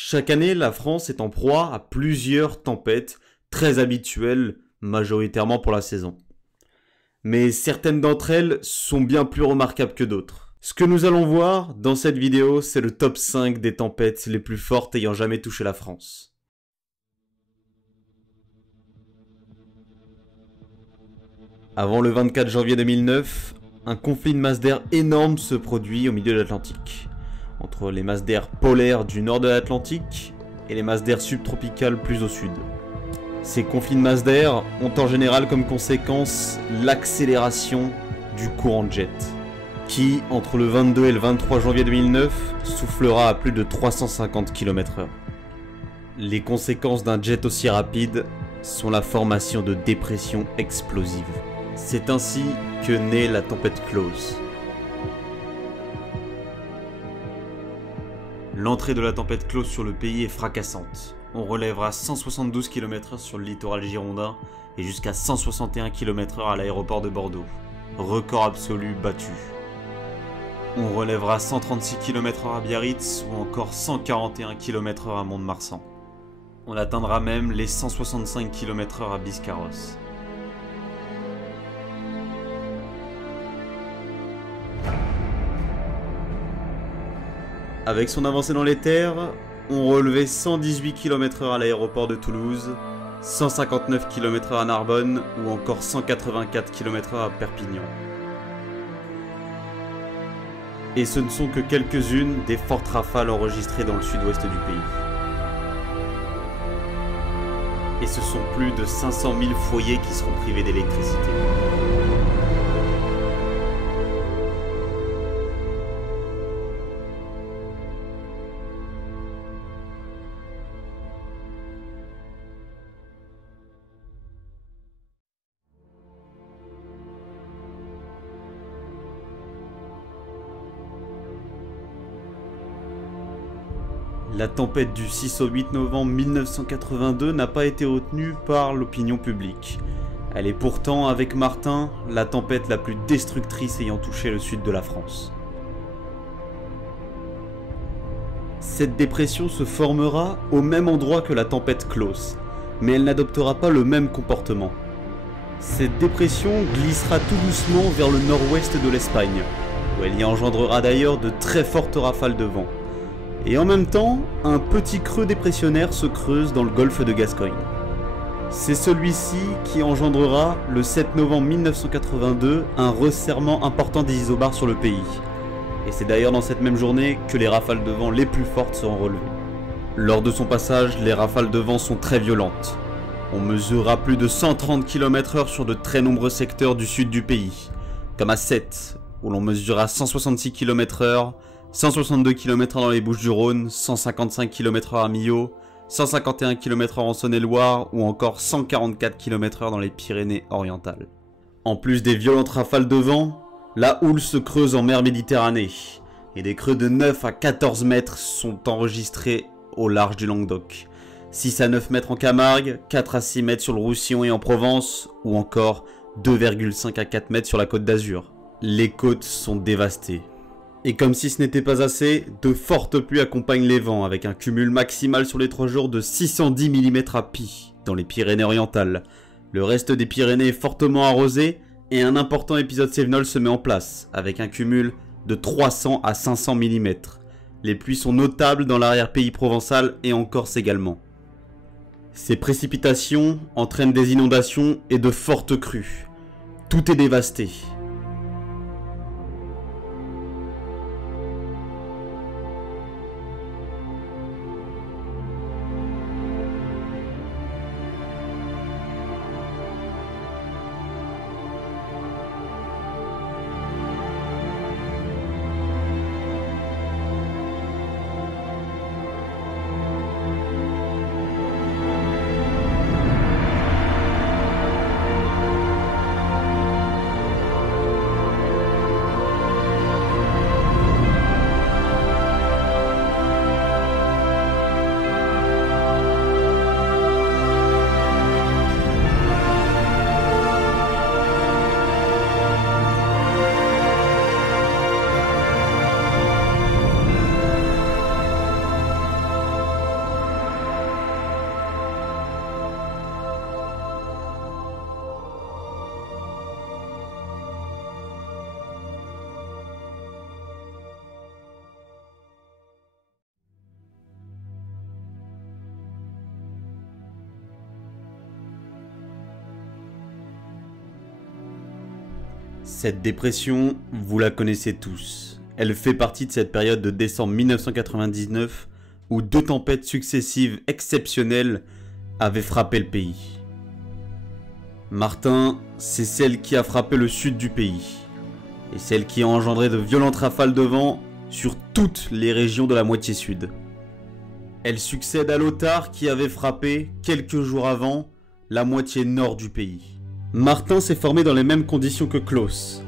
Chaque année, la France est en proie à plusieurs tempêtes très habituelles, majoritairement pour la saison. Mais certaines d'entre elles sont bien plus remarquables que d'autres. Ce que nous allons voir dans cette vidéo, c'est le top 5 des tempêtes les plus fortes ayant jamais touché la France. Avant le 24 janvier 2009, un conflit de masse d'air énorme se produit au milieu de l'Atlantique, entre les masses d'air polaires du nord de l'Atlantique et les masses d'air subtropicales plus au sud. Ces conflits de masse d'air ont en général comme conséquence l'accélération du courant de jet, qui, entre le 22 et le 23 janvier 2009, soufflera à plus de 350 km/h. Les conséquences d'un jet aussi rapide sont la formation de dépressions explosives. C'est ainsi que naît la tempête Klaus. L'entrée de la tempête Klaus sur le pays est fracassante. On relèvera 172 km/h sur le littoral girondin et jusqu'à 161 km/h à l'aéroport de Bordeaux. Record absolu battu. On relèvera 136 km/h à Biarritz ou encore 141 km/h à Mont-de-Marsan. On atteindra même les 165 km/h à Biscarrosse. Avec son avancée dans les terres, on relevait 118 km/h à l'aéroport de Toulouse, 159 km/h à Narbonne ou encore 184 km/h à Perpignan. Et ce ne sont que quelques-unes des fortes rafales enregistrées dans le sud-ouest du pays. Et ce sont plus de 500 000 foyers qui seront privés d'électricité. La tempête du 6 au 8 novembre 1982 n'a pas été retenue par l'opinion publique. Elle est pourtant, avec Martin, la tempête la plus destructrice ayant touché le sud de la France. Cette dépression se formera au même endroit que la tempête Klaus, mais elle n'adoptera pas le même comportement. Cette dépression glissera tout doucement vers le nord-ouest de l'Espagne, où elle y engendrera d'ailleurs de très fortes rafales de vent. Et en même temps, un petit creux dépressionnaire se creuse dans le golfe de Gascogne. C'est celui-ci qui engendrera, le 7 novembre 1982, un resserrement important des isobars sur le pays. Et c'est d'ailleurs dans cette même journée que les rafales de vent les plus fortes seront relevées. Lors de son passage, les rafales de vent sont très violentes. On mesurera plus de 130 km/h sur de très nombreux secteurs du sud du pays, comme à Sète, où l'on mesurera 166 km/h, 162 km/h dans les Bouches-du-Rhône, 155 km/h à Millau, 151 km/h en Saône-et-Loire ou encore 144 km/h dans les Pyrénées-Orientales. En plus des violentes rafales de vent, la houle se creuse en mer Méditerranée et des creux de 9 à 14 mètres sont enregistrés au large du Languedoc, 6 à 9 mètres en Camargue, 4 à 6 mètres sur le Roussillon et en Provence ou encore 2,5 à 4 mètres sur la Côte d'Azur. Les côtes sont dévastées. Et comme si ce n'était pas assez, de fortes pluies accompagnent les vents avec un cumul maximal sur les 3 jours de 610 mm à Py, dans les Pyrénées-Orientales. Le reste des Pyrénées est fortement arrosé et un important épisode cévenol se met en place, avec un cumul de 300 à 500 mm. Les pluies sont notables dans l'arrière-pays provençal et en Corse également. Ces précipitations entraînent des inondations et de fortes crues. Tout est dévasté. Cette dépression, vous la connaissez tous. Elle fait partie de cette période de décembre 1999 où deux tempêtes successives exceptionnelles avaient frappé le pays. Martin, c'est celle qui a frappé le sud du pays, et celle qui a engendré de violentes rafales de vent sur toutes les régions de la moitié sud. Elle succède à Lothar qui avait frappé, quelques jours avant, la moitié nord du pays. Martin s'est formé dans les mêmes conditions que Klaus.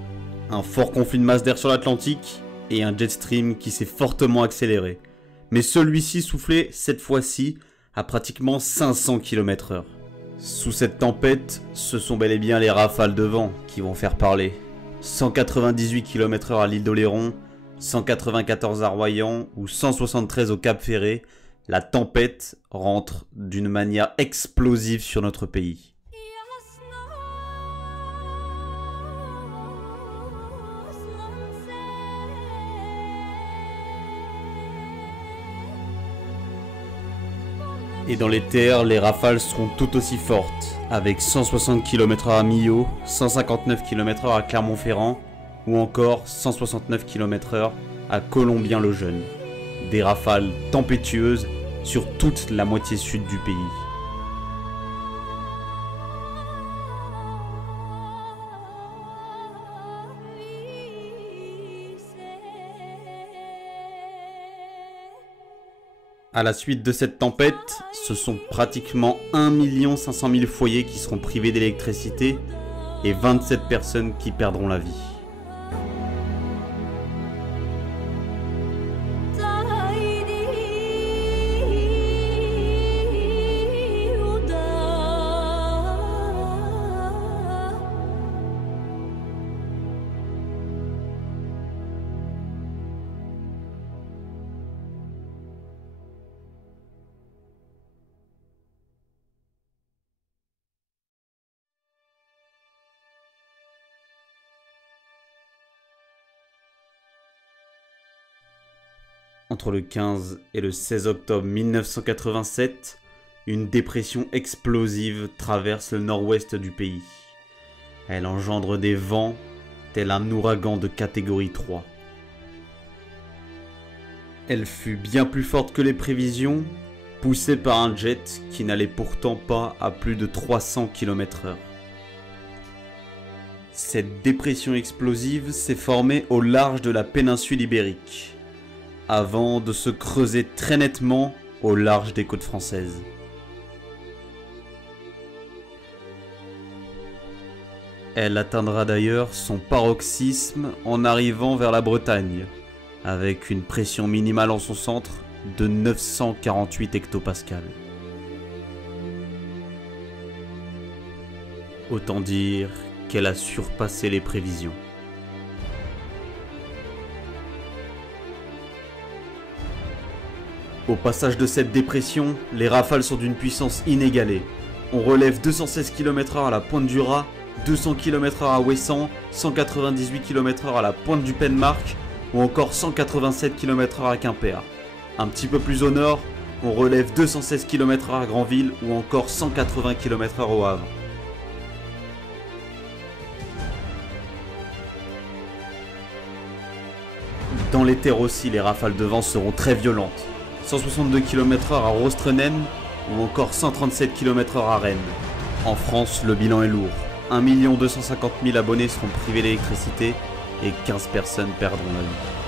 Un fort conflit de masse d'air sur l'Atlantique et un jet stream qui s'est fortement accéléré. Mais celui-ci soufflait, cette fois-ci, à pratiquement 500 km/h. Sous cette tempête, ce sont bel et bien les rafales de vent qui vont faire parler. 198 km/h à l'île d'Oléron, 194 à Royan ou 173 au Cap Ferré, la tempête rentre d'une manière explosive sur notre pays. Et dans les terres, les rafales seront tout aussi fortes, avec 160 km/h à Millau, 159 km/h à Clermont-Ferrand, ou encore 169 km/h à Colombien-le-Jeune. Des rafales tempétueuses sur toute la moitié sud du pays. À la suite de cette tempête, ce sont pratiquement 1 500 000 foyers qui seront privés d'électricité et 27 personnes qui perdront la vie. Entre le 15 et le 16 octobre 1987, une dépression explosive traverse le nord-ouest du pays. Elle engendre des vents tel un ouragan de catégorie 3. Elle fut bien plus forte que les prévisions, poussée par un jet qui n'allait pourtant pas à plus de 300 km/h. Cette dépression explosive s'est formée au large de la péninsule ibérique, avant de se creuser très nettement au large des côtes françaises. Elle atteindra d'ailleurs son paroxysme en arrivant vers la Bretagne, avec une pression minimale en son centre de 948 hectopascales. Autant dire qu'elle a surpassé les prévisions. Au passage de cette dépression, les rafales sont d'une puissance inégalée. On relève 216 km/h à la pointe du Raz, 200 km/h à Ouessant, 198 km/h à la pointe du Penmark ou encore 187 km/h à Quimper. Un petit peu plus au nord, on relève 216 km/h à Granville ou encore 180 km/h au Havre. Dans les terres aussi, les rafales de vent seront très violentes. 162 km/h à Rostrenen ou encore 137 km/h à Rennes. En France, le bilan est lourd. 1 250 000 abonnés seront privés d'électricité et 15 personnes perdront la vie.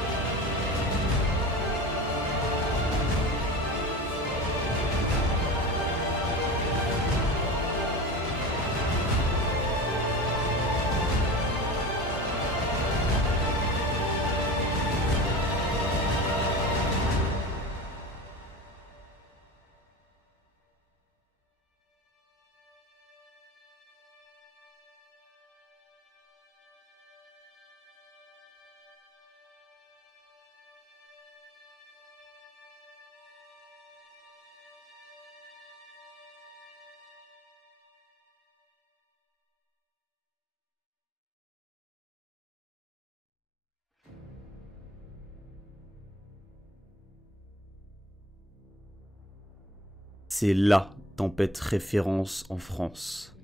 C'est LA tempête référence en France.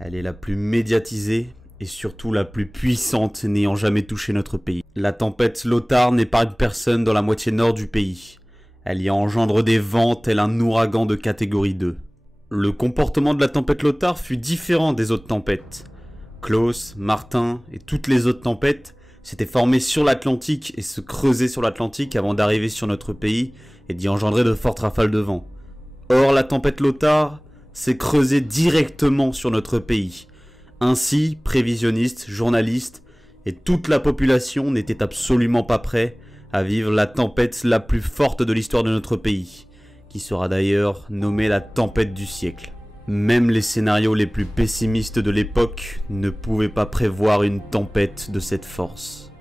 Elle est la plus médiatisée et surtout la plus puissante n'ayant jamais touché notre pays. La tempête Lothar n'épargne personne dans la moitié nord du pays. Elle y engendre des vents tel un ouragan de catégorie 2. Le comportement de la tempête Lothar fut différent des autres tempêtes. Klaus, Martin et toutes les autres tempêtes s'étaient formées sur l'Atlantique et se creusaient sur l'Atlantique avant d'arriver sur notre pays et d'y engendrer de fortes rafales de vent. Or, la tempête Lothar s'est creusée directement sur notre pays. Ainsi, prévisionnistes, journalistes et toute la population n'étaient absolument pas prêts à vivre la tempête la plus forte de l'histoire de notre pays, qui sera d'ailleurs nommée la tempête du siècle. Même les scénarios les plus pessimistes de l'époque ne pouvaient pas prévoir une tempête de cette force.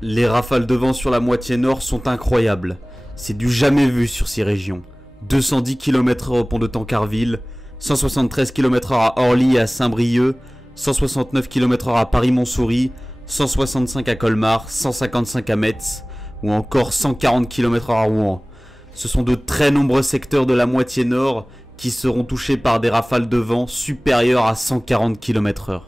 Les rafales de vent sur la moitié nord sont incroyables. C'est du jamais vu sur ces régions. 210 km/h au pont de Tancarville, 173 km/h à Orly et à Saint-Brieuc, 169 km/h à Paris-Montsouris, 165 à Colmar, 155 à Metz, ou encore 140 km/h à Rouen. Ce sont de très nombreux secteurs de la moitié nord qui seront touchés par des rafales de vent supérieures à 140 km/h.